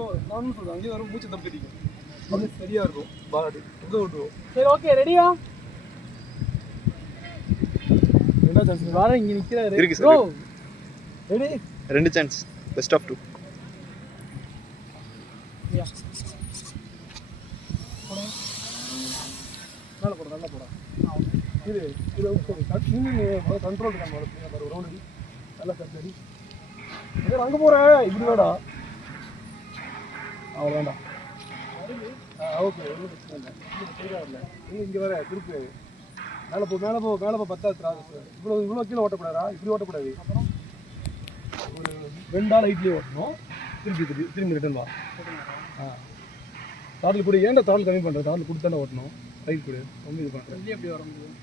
ரொம்ப நானும் சொல்றேன் அங்கேயே வரும் மூச்சு தப்பிடிக்கும் அது சரியா இருக்கும் பாடி உங்க விட்டுருவோம். சரி ஓகே ரெடியா? ரெண்டா சான்ஸ் வார இங்க நிக்கிறாரு. இருக்கு bro sir. Ready? 2 chance. Best of 2. யா மேல போடு நல்லா போடு. இது இது ஓகே நீங்க கண்ட்ரோல் பண்ண வரது பாரு ரவுண்ட் நல்லா சரி. இது அங்க போற இப்படி வாடா. வேண்டாம். ஓகே ஒன்றும் பிரச்சனை இல்லை. சரியா இல்லை இங்கே வர திருப்பி மேலே போ 10வது திராஸ். இவ்வளோ கீழே ஓட்டக்கூடாதா? இப்படி ஓட்டக்கூடாது. அப்புறம் ஒரு 2 ஆள் ஹைட்லேயே ஓட்டணும். திரும்பி ரிட்டர்ன் வா. தாட்டில் கூட ஏன்டா தாட்டில் கம்மி பண்ணுறேன்? தாட்டில் கொடுத்தாண்டா ஓட்டணும். ஹைட் கூட ரொம்ப இது பண்ணுறேன். எப்படி வர முடியும்?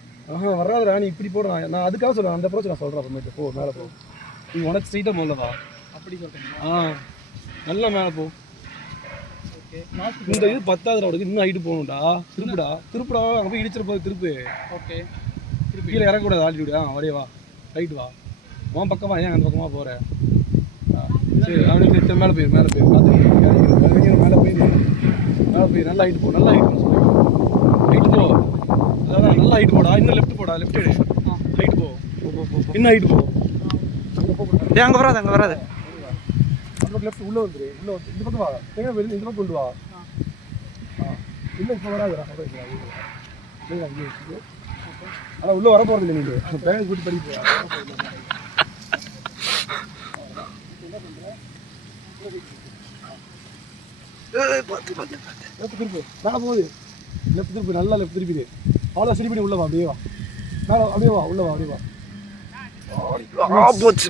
வராதுடா நீ இப்படி போடுறான். நான் அதுக்காக சொல்கிறேன். அந்த ப்ரோச்சு நான் சொல்கிறேன். அப்புறமேட்டு போ மேலே போ. நீ உனக்கு ஸ்ட்ரைட்டாக போகலவா? அப்படி சொல்கிறீங்களா? நல்லா மேலே போ. இந்த இது 10வது ரவுண்டுக்கு இன்னும் ஹைட்டு போகணும்டா. திருப்புடா அங்கே போய் இடிச்சிட போது திருப்பு. ஓகே திருப்பி கீழே இறக்கக்கூடாது. ஆல்ரெடி அப்படியே வா ரைட் வா. உன் பக்கமாக ஏன் அந்த பக்கமாக போகிறேன்? சரி அவனுக்கு மேலே போயிரு பார்த்து மேலே போய் நல்லா ஹைட்டு போ. ஹைட்டு போ. அதான் நல்லா ஹைட்டு போடா. இன்னும் லெஃப்ட் போடா. லெஃப்ட் எடு. ஹைட்டு போ. இன்னும் ஹைட்டு போ. அங்கே வராது. அப்புறம் லெஃப்ட் உள்ளே வந்துரு. இந்த பக்கம் வா. இந்த பக்கம் கொண்டு வா. இல்லை இப்போ வராதுடா. ஆனால் உள்ளே வர போகிறது இல்லை. நீங்கள் பேங்க் கூட்டி படிக்க லெஃப்ட் திருப்பு. மேலே போகுது. லெஃப்ட் திருப்பு. நல்லா லெஃப்ட் திருப்பிடு. அவ்வளோ சரி பண்ணி உள்ளே வா. அப்படியே வா. மேலே அப்படியே வா. உள்ளே வா. அப்படியே வா. போச்சு